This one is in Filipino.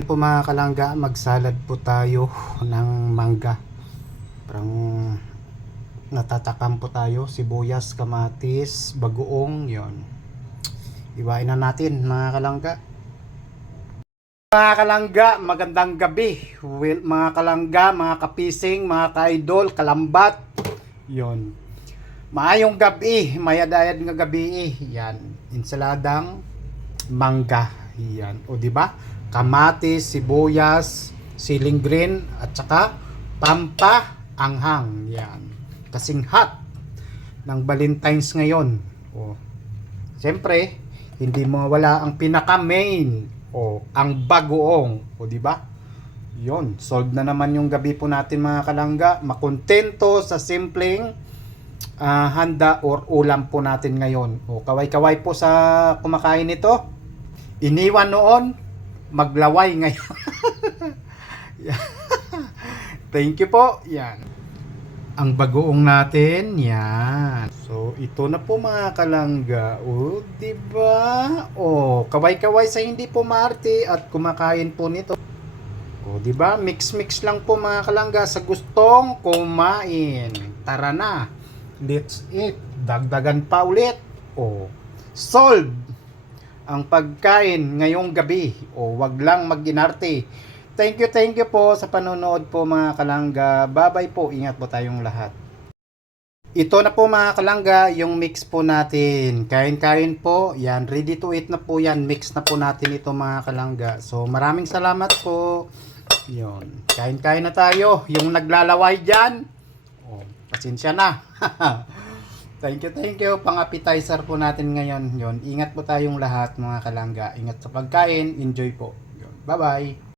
Yan po mga kalangga, magsalad po tayo ng mangga. Parang natatakam po tayo, sibuyas, kamatis, bagoong, yon. Iwain na natin mga kalangga. Mga kalangga, magandang gabi. Well, mga kalangga, mga kapising, mga kaidol, kalambat. Yon. Maayong gabi, mayadayad nga gabi. Yan, insaladang mangga. Yan, o di ba? Kamatis, sibuyas, siling green at saka pampaanghang. Yan. Kasing hot ng Valentine's ngayon. O. Siyempre, hindi mawala ang pinaka-main o ang bagoong, o di ba? 'Yon, solved na naman yung gabi po natin mga kalangga. Makontento sa simpleng handa or ulam po natin ngayon. O kaway-kaway po sa kumakain nito. Iniwan noon, maglaway ngayon. Thank you po. Yan. Ang bagoong natin, yan. So, ito na po mga kalangga. O, diba? O, kaway-kaway sa hindi pumarte at kumakain po nito. O, diba? Mix-mix lang po mga kalangga sa gustong kumain. Tara na. Let's eat. Dagdagan pa ulit. O, solve ang pagkain ngayong gabi. O, wag lang mag-inarte. Thank you po sa panonood po mga kalangga. Bye-bye po. Ingat po tayong lahat. Ito na po mga kalangga, yung mix po natin. Kain-kain po. Yan, ready to eat na po yan. Mix na po natin ito mga kalangga. So, maraming salamat po. Yun. Kain-kain na tayo. Yung naglalaway dyan. Oh, pasensya na. Thank you. Pang-appetizer po natin ngayon. Yun. Ingat po tayong lahat mga kalangga. Ingat sa pagkain. Enjoy po. Yun. Bye-bye.